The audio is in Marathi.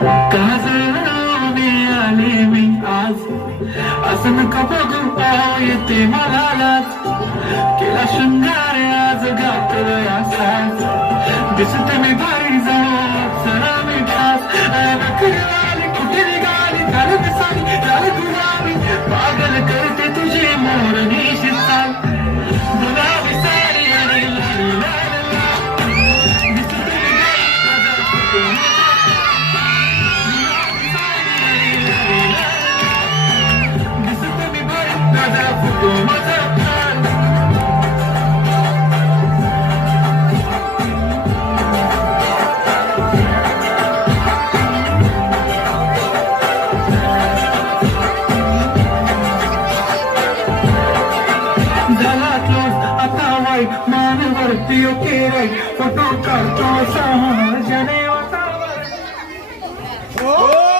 काजळाने आले मी आज, असं नका बघू येते मला लाज. केला शृंगार आज गातल असाच, दिसते मी भारी जाऊ चला मी खास. नखरेवाली कुठे निघाली झालं दिसाली झालं गुलाबी, पागल करते तुझी मोरणी शिरसाल. गुलाबी साडी आणि लाल लाल लाल, दिसते मी भारी माझा फोटो माझा. गुलाबी साडी आणि लाल लाल लाल, दिसते मी भारी माझा फोटो माझा. झाला क्लोज आता वाईट मानवरती ओके राईट, फोटो काढ